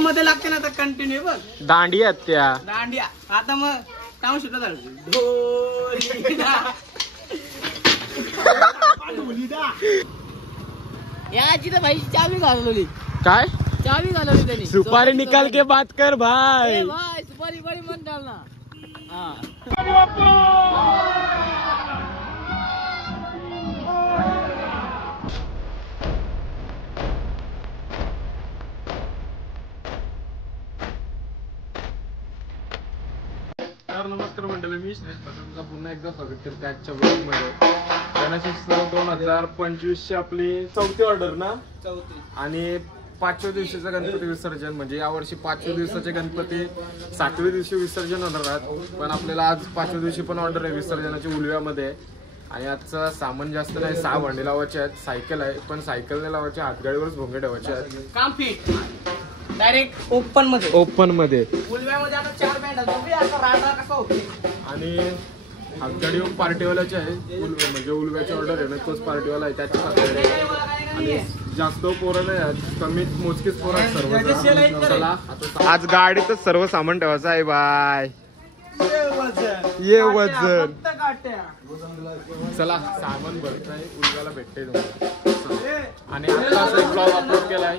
मध्ये लागते ना आता कंटिन्यू बघ. दांडिया त्या दांडिया आता मग काम सुद्धा झालं. याची तर भाई चावी घालवली. काय चावी घालवली त्यांनी. सुपारी निकाल के बात कर भाई. भाई सुपारी बड़ी मन डालना. हाँ नमस्कार मंडळी, मी तुमचा पुन्हा एकदा स्वागत करते आजच्या ब्लॉग मध्ये. गणेशोत्सव 2025 ची आपली 4थी ऑर्डर ना. आणि 5व्या दिवशीचं गणपती विसर्जन, म्हणजे यावर्षी 5व्या दिवसाचे गणपती 7व्या दिवशी विसर्जन होणार आहेत. पण आपल्याला आज 5व्या दिवशी पण ऑर्डर आहे विसर्जनाची उलव्यामध्ये. आणि आजचं सामान जास्त नाही, 6 भांडे लावायचे आहेत. सायकल आहे पण सायकल नाही लावायची, हातगाडीवरच भोंगे ठेवायचे आहेत. काम फिट डायरेक्ट ओपन मध्ये. उलव्यामध्ये आता 4 बँड आता राडा कसा होते. आणि हातगाडी पार्टीवाल्याचे आहे, म्हणजे उलव्याची ऑर्डर आहे ना, तोच पार्टीवाला आहे त्याची हातगाडी. आणि जास्त पोरं नाही आहेत, कमीत मोजकीच पोरं आहेत सर्व. चला आज गाडीतच सर्व सामान ठेवायचं आहे. बाय ये वजन. चला सामान भरत नाही, उलव्याला भेटते तुम्हाला. आणि आता एक ब्लॉग अपलोड केलाय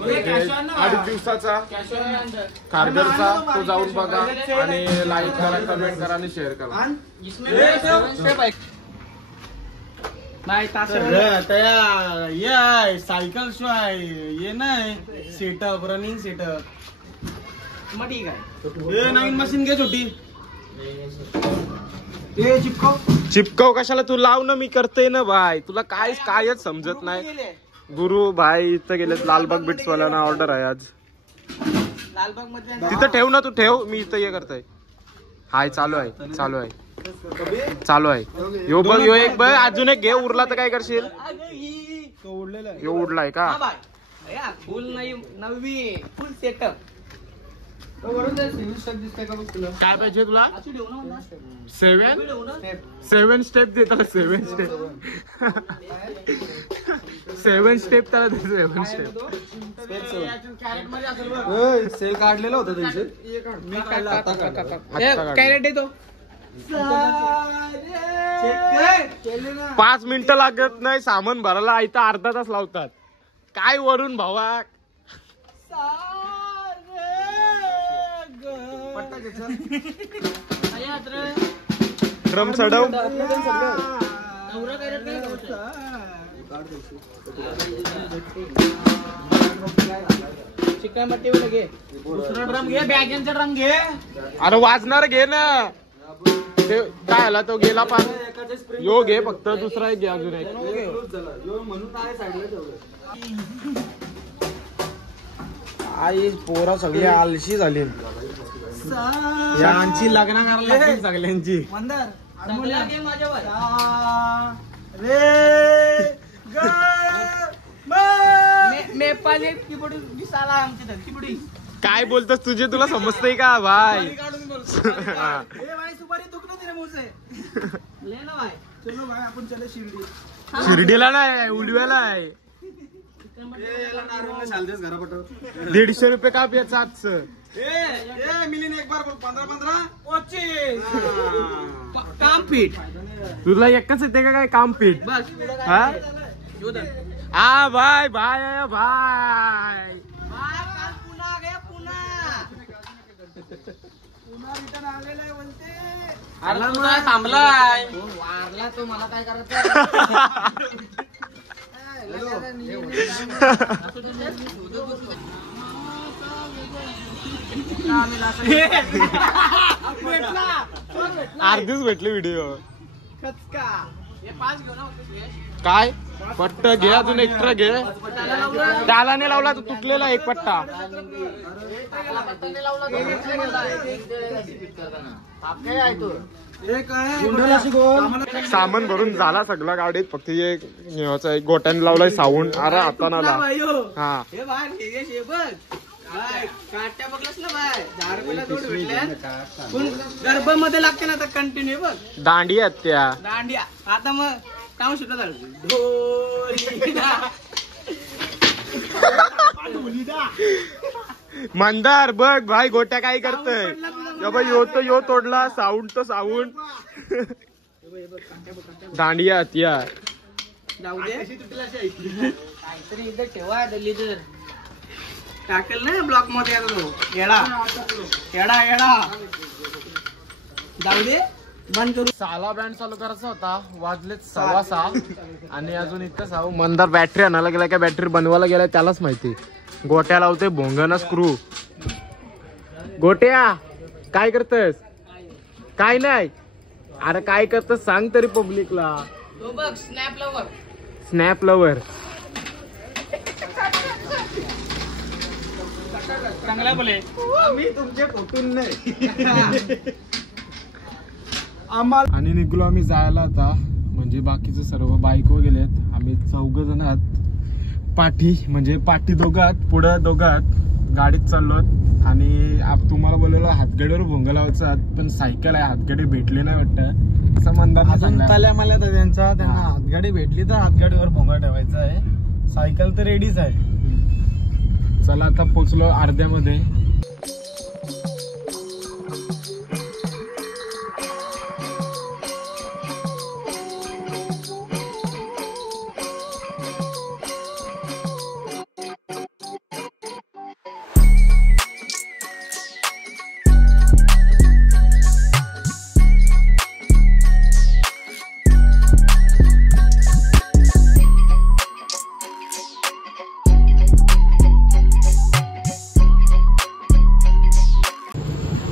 8 दिवसाचा खारघरचा, तो जाऊन बघा आणि लाईक करा, कमेंट करा आणि शेअर करा. सायकल शो आहे, ये नाही सेटअप, रनिंग सेटअप. मग ठीक आहे, नवीन मशीन घे छोटी. चिपकव कशाला, तू लाव ना, मी करते ना भाई. तुला कायच समजत नाही. गुरु भाई इथं गेलेत लालबाग बिट्स वाल्याना ऑर्डर आहे आज. लालबाग मध्ये तिथं ठेव ना, तू ठेव, मी इथं हे करतोय. हाय चालू आहे. यो बघ, यो एक बघ, अजून एक घे. उरला तर काय करशील? यो उडलाय का? फुल नाही, नवी फुल सेटअप. काय पाहिजे तुला? 7 स्टेप देतात. 7 स्टेप त्याला 7 स्टेप. सेल काढलेला होता त्यांचे. कॅरेट येतो. 5 मिनिटं लागत नाही सामान भरायला, इथं अर्धा तास लावतात. काय वरून भावा. ड्रम चढव. चिकन मट्टी वाला घे. दुसरा ड्रम घे, बॅगेंचा ड्रम घे. अरे वाजणार घे ना. ते काय आला तो गेला पण. यो घे फक्त, दुसरा एक घे, अजून एक. आई पोरा सगळी आलशी झाली. यांची लग्न करायला लागतील सगळ्यांची. काय बोलतोस, तुझे तुला समजतंय का भाई? शिर्डीला नाही, उलव्याला आहे. 150 रुपये का प्याच आजचं. काम पीठ तुला एकच येते का काय काम पीठ? हा भाई भाई भाई पुन्हा घे, रिटर्न आलेला आहे म्हणते. अरे तुला थांबलाय, वारला तो, मला काय करायचं. अर्धीच भेटली व्हिडिओ. काय पट्ट घे, अजून एक्स्ट्रा घे. त्याला नाही लावला तो, तुटलेला एक पट्टा. सामान भरून झाला सगळा गाडीत, फक्त एक गोट्याने लावलाय साऊंड. अरे आता नाला. हा गर्भामध्ये लागते ना आता कंटिन्यू बघ. दांडिया त्या दांडिया आता मग टाऊन सुद्धा झालं ढोलीदा. मंदार बघ भाई गोट्या काय करतय. यो तोडला साऊंड तो साऊंड. दांडिया या जाऊ दे काहीतरी इथं ठेवा दलितर टाकेल ना ब्लॉक मध्ये येडा येडा येडा. जाऊ दे बंद करू. साला बँड चालू करायचा होता. वाजलेत 6:15 आणि अजून इतकं साऊ. मंदार बॅटरी आणायला गेला का बॅटरी बनवायला गेलाय त्यालाच माहिती. गोट्या लावते भोंगना स्क्रू. गोट्या काय करतस. काय नाही अरे काय करतस सांग तरी पब्लिकला. तो बघ स्नॅप लवर. स्नॅप लवर चांगला बोले. आम्ही तुमचे कुटुंब नाही. आणि निघलो आम्ही जायला आता. म्हणजे बाकीचे सर्व बाईक वर गेलेत. आम्ही 4 जण आहात. पाठी म्हणजे पाठी दोघात पुढं दोघात गाडीत चाललोत. आणि तुम्हाला बोललेलो हातगाडीवर भोंगा लावायचा पण सायकल आहे हातगाडी भेटली नाही वाटतं असं मंदार तल्या मला तर त्यांना हातगाडी भेटली तर हातगाडीवर भोंगा ठेवायचा आहे. सायकल तर रेडीच आहे. चला आता पोचलो अर्ध्यामध्ये.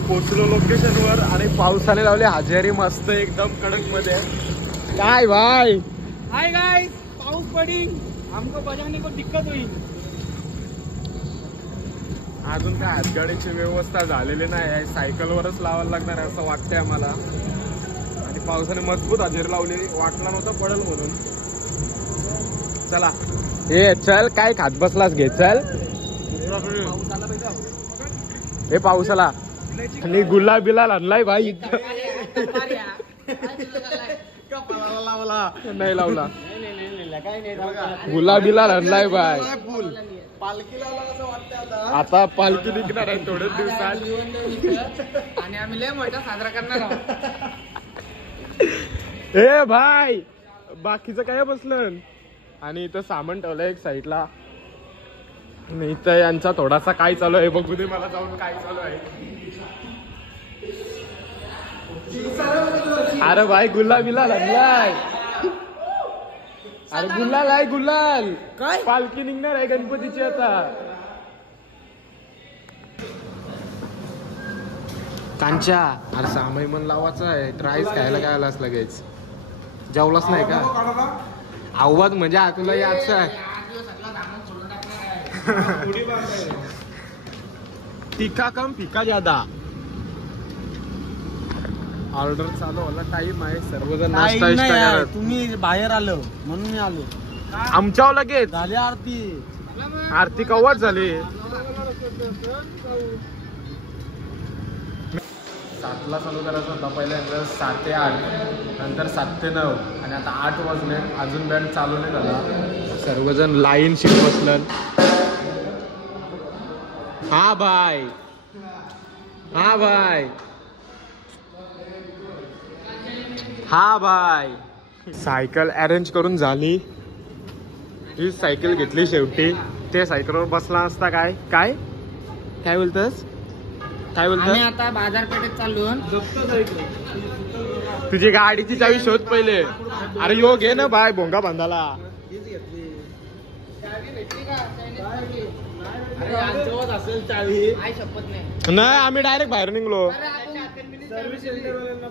पोचलो लोकेशन वर आणि पावसाने लावले हजेरी मस्त एकदम कडक मध्ये. काय भाई हाय गाइस पाऊस पडिंग हमको बजाने को दिक्कत होईल. अजून काय हातगाडीची व्यवस्था झालेली नाही आहे. सायकलवरच लावायला लागणार आहे असं वाटतंय आम्हाला. आणि पावसाने मजबूत हजेरी लावली. वाटला नव्हता पडेल म्हणून. चला हे चल काय खात बसलास घे चल. हे पावसाला आणि गुलाब बिलाल आणलाय भाई. नाही लावला गुलाब बिलाल आणलाय भाई. आता पालखी निघणार आहे थोड्याच दिवसात. आणि आम्ही लय मोठा साजरा करणार आहोत. ए भाई बाकीचं काय बसलं. आणि इथं सामान ठेवलंय एक साईडला. इथं यांचा थोडासा काय चालू आहे बघू दे मला जाऊन काय चालू आहे. अरे भाई गुलाल बिलाल आणलाय. अरे गुलाल आहे गुलाल. काय पालखी निघणार आहे गणपतीची आता. कांच्या अरे सामाई मन लावायचं आहे. राईस खायला काय आलास लगेच. जेवलाच नाही का. आवाज म्हणजे तुला याच आहे. तिखा कम फिका ज्यादा. ऑर्डर चालू होला टाइम आहे. सर्वजण नाश्ता करत. तुम्ही बाहेर आलो म्हणून मी आलो. आमच्यावर लगेच झाली आरती. आरती कव्वाच झाली. 7ला चालू करायचं होता पहिल्यांदा. 7 ते 8 नंतर 7 ते 9 आणि आता 8 वाजले अजून बँड चालू नाही झाला. सर्वजण लाईन शीट बसलं. हा भाई हा भाई हा भाई. सायकल अरेंज करून झाली. ही सायकल घेतली शेवटी. ते सायकलवर बसला असता काय काय काय बोलतस काय बोलतस. आम्ही आता बाजारपेठेत चाललो. तुझी गाडीची चावी शोध पहिले. अरे यो घे ना बाय भोंगा बांधाला. असेल चावी. नाही आम्ही डायरेक्ट बाहेर निघलो.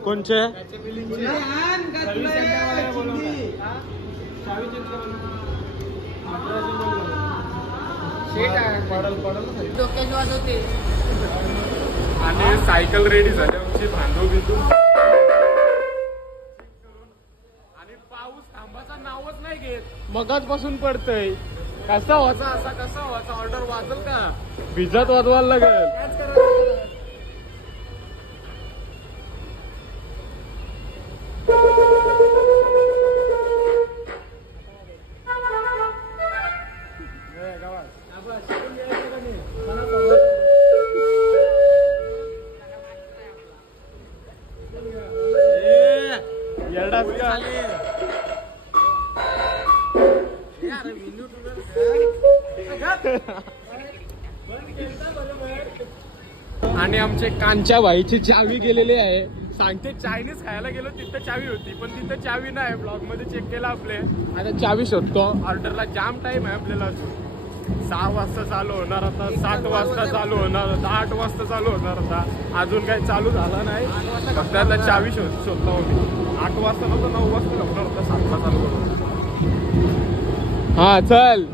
कोणचे आणि सायकल रेडी झाली आमची. भांडू बिंदू आणि पाऊस थांबाचा नावच नाही घेत. मगाच पासून पडतय. कसा व्हायचा असा कसा व्हायचा. ऑर्डर वाचल का. भिजत वाजवायला लागेल. येडाच का? आणि आमचे कांच्या भाईची चावी गेलेली आहे. सांगते चायनीज खायला गेलो तिथं चावी होती, पण तिथं चावी नाही. ब्लॉग मध्ये चेक केला आपले. आता चावी शोधतो. ऑर्डरला जाम टाइम आहे आपल्याला अजून. 6 वाजता चालू होणार आता, 7 वाजता चालू होणार होता, 8 वाजता चालू होणार होता. अजून काही चालू झाला नाही. फक्त आता चावी शोधतो मी. 8 वाजता नव्हतं, 9 वाजता होणार होता, 7ला चालू होणार. हा चल,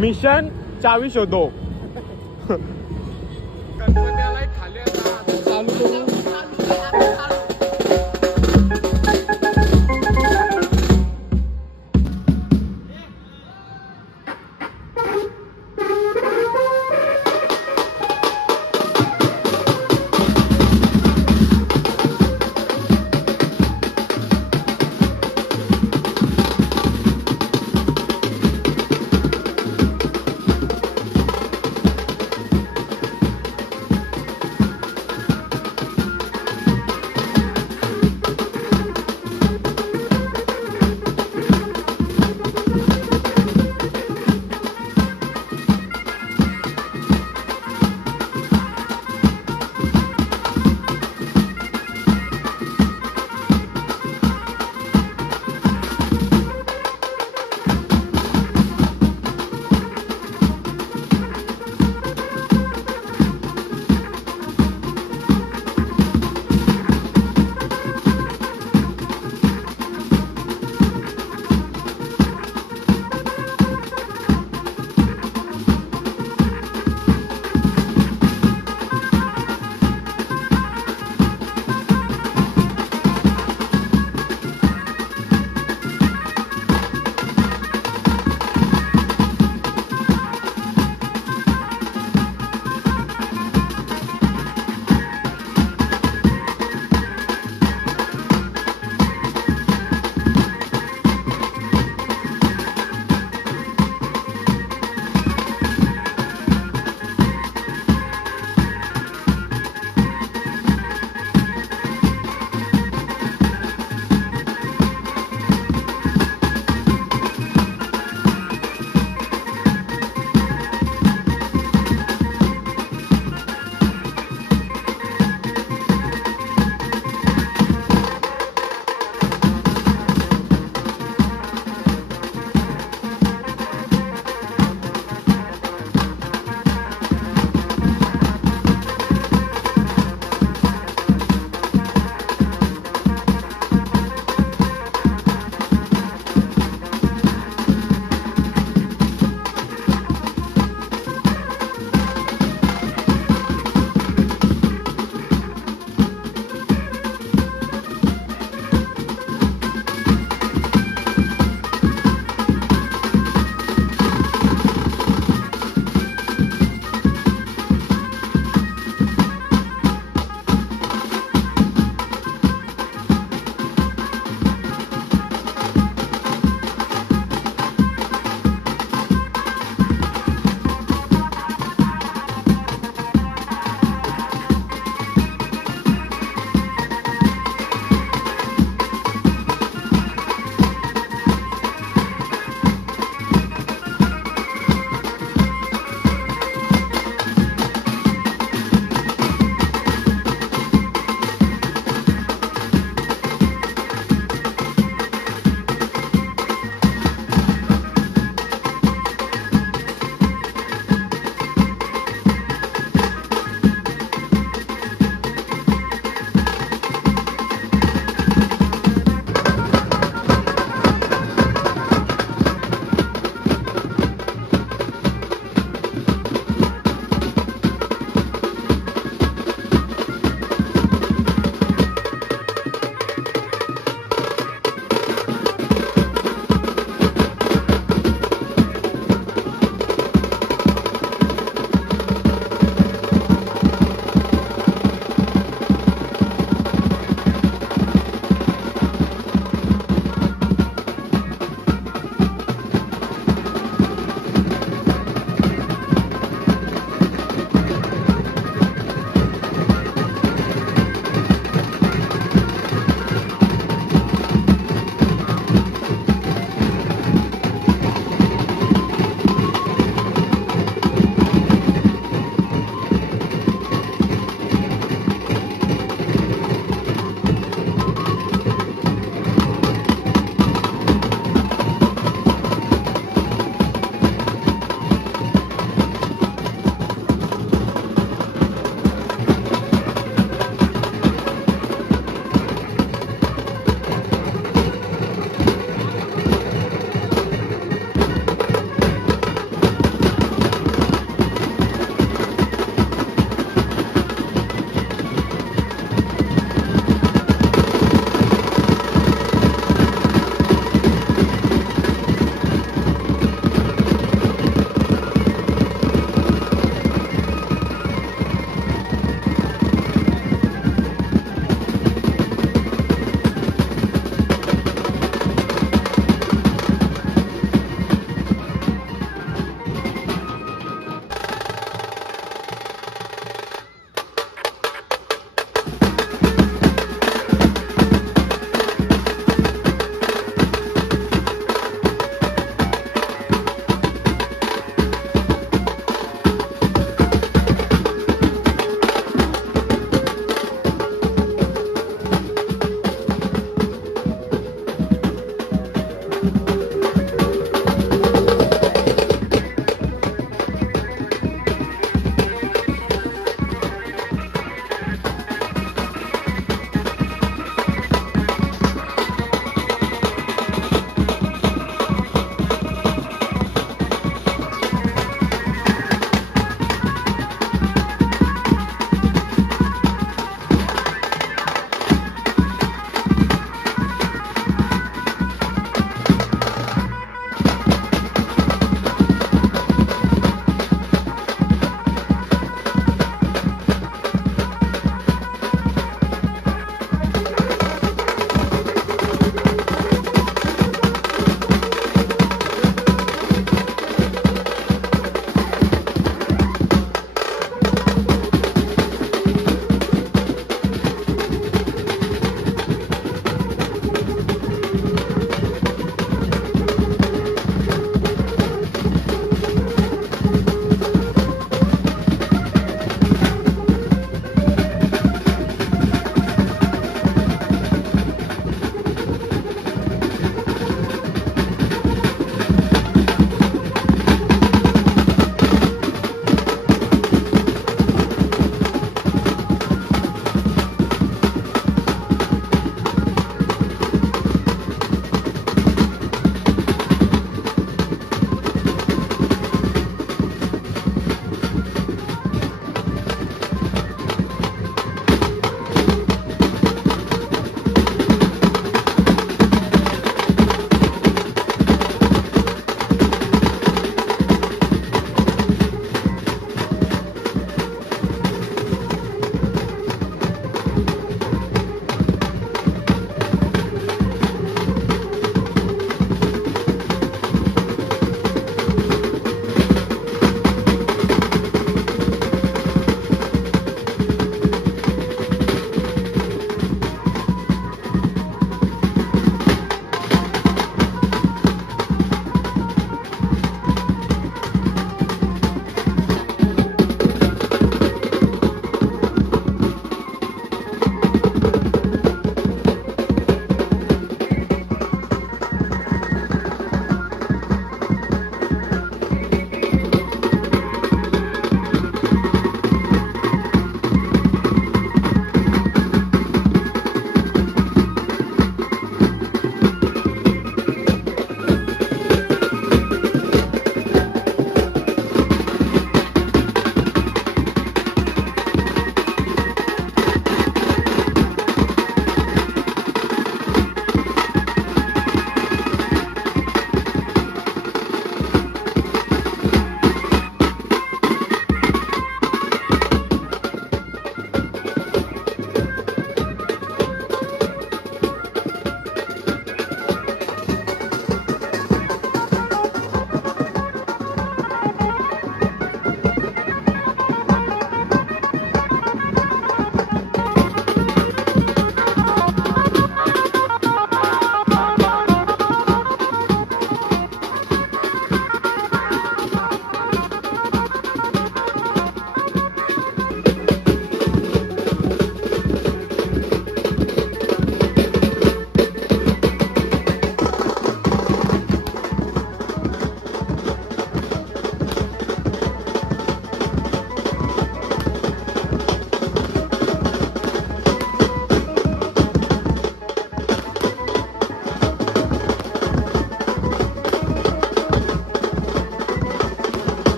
मिशन चावी शोधो. गणपत्याला खाली आता चालू करू.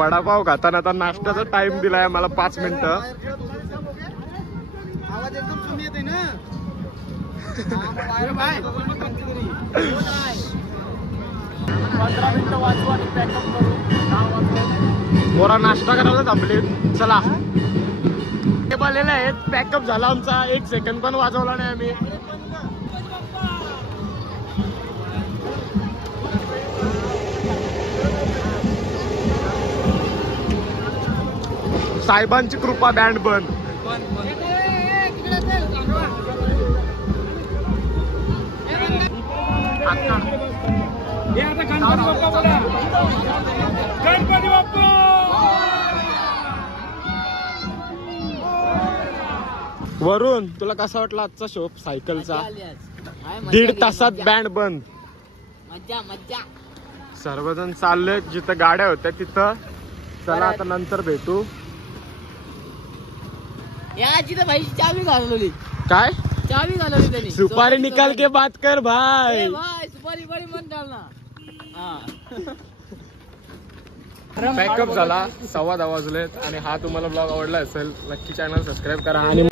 वडापाव खाताना आता नाश्त्याचा टाइम दिलाय मला 5 मिनिटं. आवाज एकदम कमी येते ना. मोरा नाश्ता करायला थांबले. चला हे बोललेले आहेत पॅकअप झाला आमचा. 1 सेकंड पण वाजवला नाही आम्ही. साहेबांची कृपा बँड बंद. गणपती बाप्पा. वरून तुला कसा वाटला आजचा शो सायकलचा? 1.5 तासात बँड बंद. मज्जा मज्जा. सर्वजण चालले जिथं गाड्या होत्या तिथं. चला आता नंतर भेटू. या जिथं भाई चावी घालवली. काय चावी घालवली त्यांनी. सुपारी निकाल के बात कर भाई. भाई सुपारी बडी मन डालना. पॅकअप झाला. 10:15 वाजलेत आणि हा तुम्हाला ब्लॉग आवडला असेल नक्की चॅनल सबस्क्राईब करा आणि